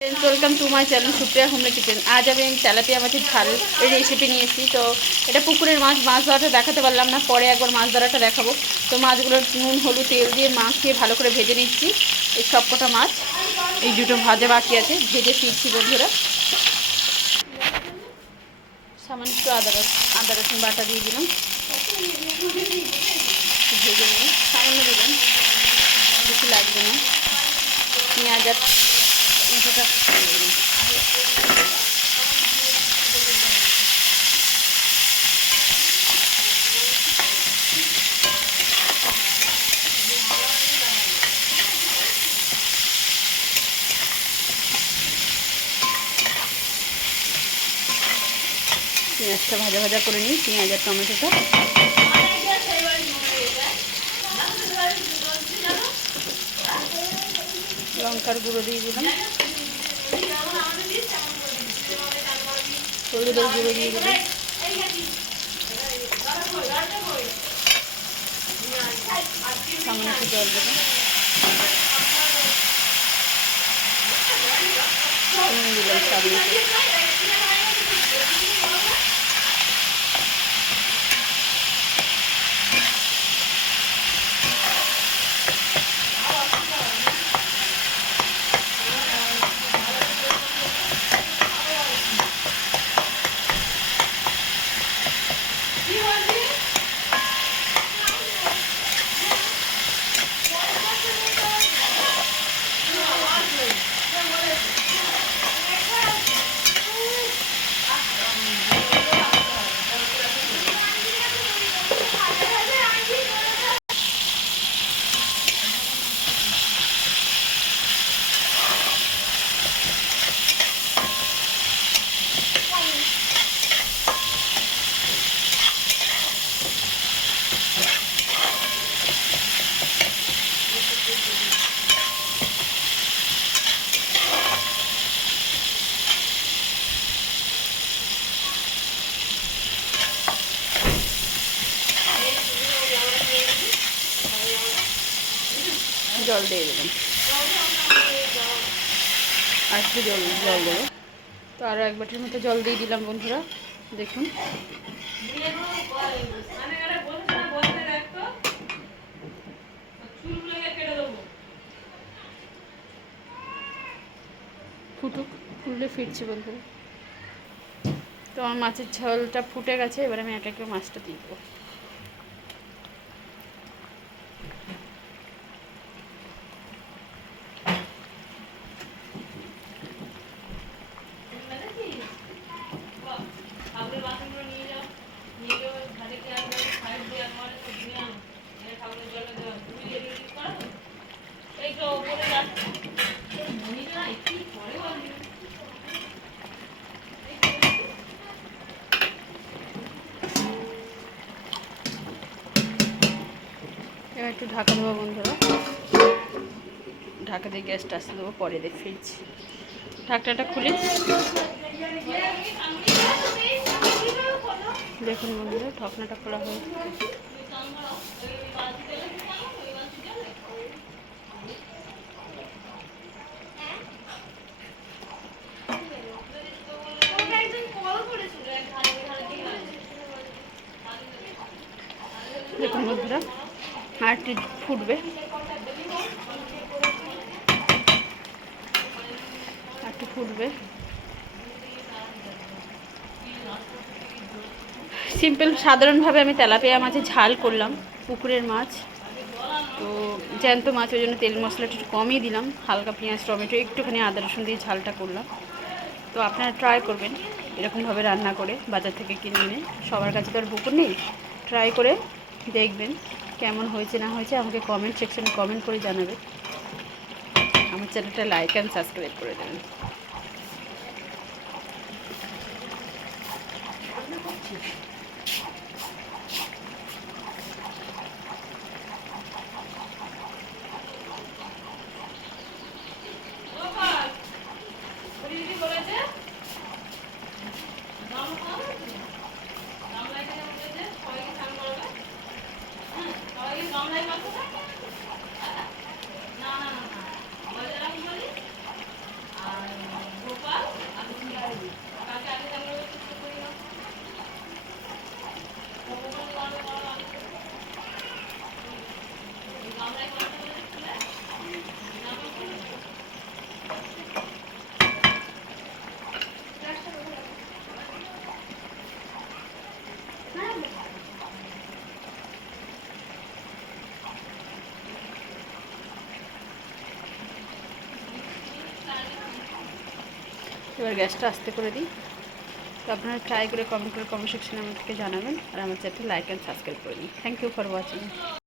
Welcome to my channel Supriya homely kitchen. আজ আমি tilapia মাছের ঝাল রেসিপি নিয়ে এসেছি। তো এটা পুকুরের মাছ ধরাটা দেখাতে পারলাম না, পরে একবার মাছ ধরাটা দেখাবো। তো মাছগুলো নুন হলুদ তেল দিয়ে মাখিয়ে ভালো করে ভেজে নিচ্ছি। এই সবকটা মাছ এই দুটো ভাজা বাকি আছে, ভেজে ফিরছি বন্ধুরা। সামান্য একটু আদা রসুন বাটা দিয়ে দিলাম, ভেজে নিয়ে সামান্য দিলাম, বেশি লাগবে না। পেঁয়াজ আর টমেটোটা দিলাম। পেঁয়াজটা ভাজা ভাজা করে নিই, পেঁয়াজ আর টমেটোটা। লঙ্কার গুঁড়ো দিয়ে দিলাম, হলুদের গুঁড়ো দিয়ে দিলাম, সামান্য একটু জল দেবো, দিলাম স্বাদ মতো। জল দিয়ে দেবেন, আর একটু জল দেবো। তো আরও এক বাটির মতো জল দিয়ে দিলাম বন্ধুরা। দেখুন ফুটুক, ফুললে ফিরছি বন্ধুরা। তো আমার মাছের ঝোলটা ফুটে গেছে, এবার আমি একে একে মাছটা দিয়ে দেবো। এবার একটু ঢাকা দেবো বন্ধুরা, ঢাকা দিয়ে গ্যাসটা আসতে দেবো, পরে ফিরছি। ঢাকনাটা খুলে দেখুন বন্ধুরা, ঢাকনাটা খোলা হয়েছে। দেখুন বন্ধুরা, আর একটু ফুটবে, একটু ফুটবে। সিম্পল সাধারণভাবে আমি তেলাপিয়া মাছের ঝাল করলাম, পুকুরের মাছ তো জ্যান্ত মাছ, ওই জন্য তেল মশলাটা একটু কমই দিলাম, হালকা পেঁয়াজ টমেটো একটুখানি আদা রসুন দিয়ে ঝালটা করলাম। তো আপনারা ট্রাই করবেন এরকমভাবে রান্না করে, বাজার থেকে কিনে এনে। সবার কাছে তো আর পুকুর নেই, ট্রাই করে দেখবেন কেমন হয়েছে না হয়েছে, আমাকে কমেন্ট সেকশনে কমেন্ট করে জানাবেন। আমার চ্যানেলটা লাইক অ্যান্ড সাবস্ক্রাইব করে দেবেন। এবার গ্যাসটা আস্তে করে দিই। তো আপনারা ট্রাই করে কমেন্ট সেকশনে আমাকে জানাবেন, আর আমার চ্যানেলটা লাইক অ্যান্ড সাবস্ক্রাইব করে দিন। Thank you for watching.